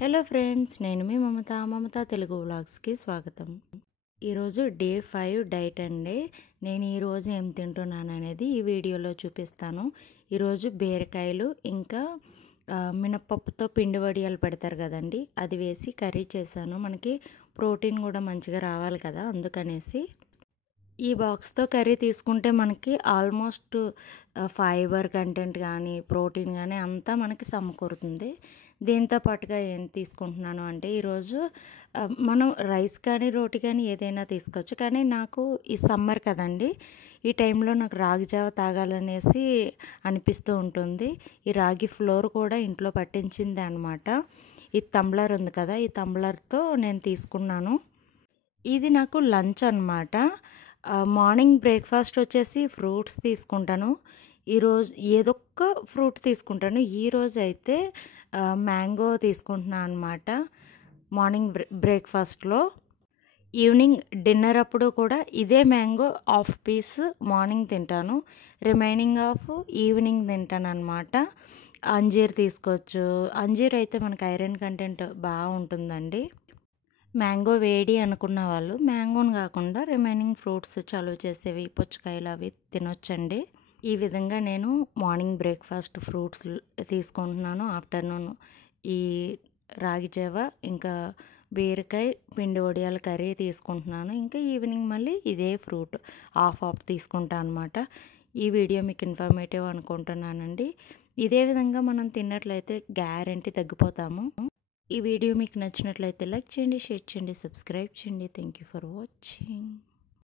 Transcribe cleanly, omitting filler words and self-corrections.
Hello friends, నేను మీ మమత తెలుగు వ్లాగ్స్కి స్వాగతం. ఈరోజు డే 5 డైట్ అండి. నేను ఈరోజు ఏం తింటున్నాను అనేది ఈ వీడియోలో చూపిస్తాను. ఈరోజు బీరకాయలు ఇంకా మినపప్పుతో పిండి వడియాలు పెడతారు కదండి, అది వేసి కర్రీ చేశాను. మనకి ప్రోటీన్ కూడా మంచిగా రావాలి కదా, అందుకనేసి ఈ బాక్స్తో కర్రీ తీసుకుంటే మనకి ఆల్మోస్ట్ ఫైబర్ కంటెంట్ కానీ ప్రోటీన్ కానీ అంతా మనకి సమకూరుతుంది. దీంతో పాటుగా ఏం తీసుకుంటున్నాను అంటే ఈరోజు మనం రైస్ కానీ రోటీ కానీ ఏదైనా తీసుకోవచ్చు. కానీ నాకు ఈ సమ్మర్ కదండి, ఈ టైంలో నాకు రాగి జావ తాగాలనేసి అనిపిస్తూ ఉంటుంది. ఈ రాగి ఫ్లోర్ కూడా ఇంట్లో పట్టించింది అనమాట. ఈ టంబ్లర్ ఉంది కదా, ఈ టంబ్లర్తో నేను తీసుకున్నాను. ఇది నాకు లంచ్ అనమాట. మార్నింగ్ బ్రేక్ఫాస్ట్ వచ్చేసి ఫ్రూట్స్ తీసుకుంటాను. ఈరోజు ఏదొక్క ఫ్రూట్ తీసుకుంటాను. ఈరోజు అయితే మ్యాంగో తీసుకుంటున్నాను అనమాట మార్నింగ్ బ్రేక్ఫాస్ట్లో. ఈవినింగ్ డిన్నర్ అప్పుడు కూడా ఇదే మ్యాంగో హాఫ్ పీస్ మార్నింగ్ తింటాను, రిమైనింగ్ హాఫ్ ఈవినింగ్ తింటాను అనమాట. అంజీర్ తీసుకోవచ్చు. అంజీర్ అయితే మనకు ఐరన్ కంటెంట్ బాగా ఉంటుందండి. మ్యాంగో వేడి అనుకున్న వాళ్ళు మ్యాంగోని కాకుండా రిమైనింగ్ ఫ్రూట్స్ చలువ చేసేవి పుచ్చకాయలు అవి తినొచ్చండి. ఈ విధంగా నేను మార్నింగ్ బ్రేక్ఫాస్ట్ ఫ్రూట్స్ తీసుకుంటున్నాను. ఆఫ్టర్నూన్ ఈ రాగి జావ ఇంకా బీరకాయ పిండి వడియాల కర్రీ తీసుకుంటున్నాను. ఇంకా ఈవినింగ్ మళ్ళీ ఇదే ఫ్రూట్ హాఫ్ తీసుకుంటాను అనమాట. ఈ వీడియో మీకు ఇన్ఫర్మేటివ్ అనుకుంటున్నానండి. ఇదే విధంగా మనం తిన్నట్లయితే గ్యారెంటీ తగ్గిపోతాము. ఈ వీడియో మీకు నచ్చినట్లయితే లైక్ చేయండి, షేర్ చేయండి, సబ్స్క్రైబ్ చేయండి. Thank you for watching.